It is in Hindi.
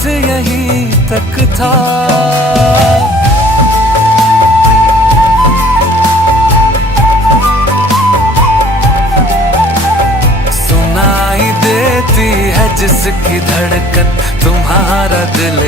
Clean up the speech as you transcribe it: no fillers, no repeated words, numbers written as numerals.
साथ यहीं तक था। सुनाई देती है जिसकी धड़कन तुम्हारा दिल